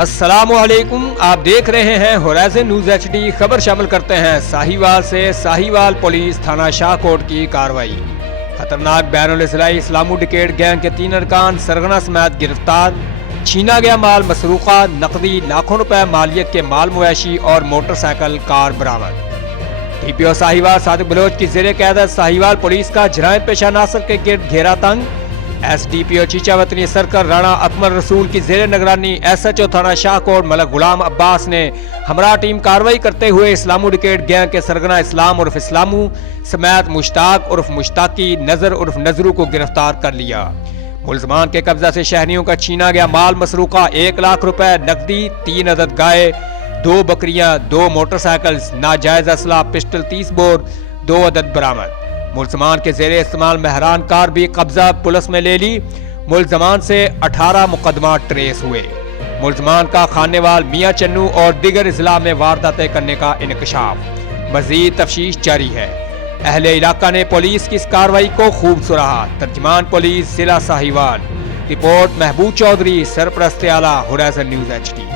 السلام علیکم، آپ دیکھ رہے ہیں ہورائزن نیوز ایچ ڈی۔ خبر شامل کرتے ہیں ساہیوال سے۔ ساہیوال پولیس تھانہ شاہ کوٹ کی کارروائی۔ خطرناک بین الاضلاعی اسلامو ڈکیٹ گینگ کے 3 ارکان سرغنہ سمیت گرفتار۔ چھینا گیا مال مسروقہ، نقدی لاکھوں روپے مالیت کے مال مویشی اور موٹر سائیکل کار برآمد۔ ڈی پی او ساہیوال صادق بلوچ کی زیر قیادت ساہیوال پولیس کا جرائم پیشہ عناصر کے گرد گھیرا تنگ۔ ایس ڈی پی او چیچا وطنی سرکل رانا اکمل رسول کی زیر نگرانی ایس ایچ او تھانہ شاہ کوٹ ملک غلام عباس نے ہمراہ ٹیم کارروائی کرتے ہوئے اسلامو ڈکیٹ گینگ کے سرغنہ اسلام عرف اسلامو سمیت مشتاق عرف مشتاقی، نظر عرف نظرو کو گرفتار کر لیا۔ ملزمان کے قبضہ سے شہریوں کا چھینا گیا مال مسروقہ 1 لاکھ روپے، نقدی، 3 عدد گائے، 2 بکریاں، 2 موٹر سائیکلز، ناجائز اسلحہ پسٹل 30 بور، 2 عدد برآمد۔ ملزمان کے زیر استعمال مہران کار بھی قبضہ پولیس میں لے لی۔ ملزمان سے 18 مقدمات ٹریس ہوئے۔ ملزمان کا خانیوال میاں چنو اور دیگر اضلاع میں وارداتیں کرنے کا انکشاف۔ مزید تفتیش جاری ہے۔ اہل علاقہ نے پولیس کی اس کارروائی کو خوب سراہا۔ ترجمان پولیس ضلع ساہیوال۔ رپورٹ محبوب چودھری، سرپرست اعلیٰ ہورائزن نیوز ایچ ڈی۔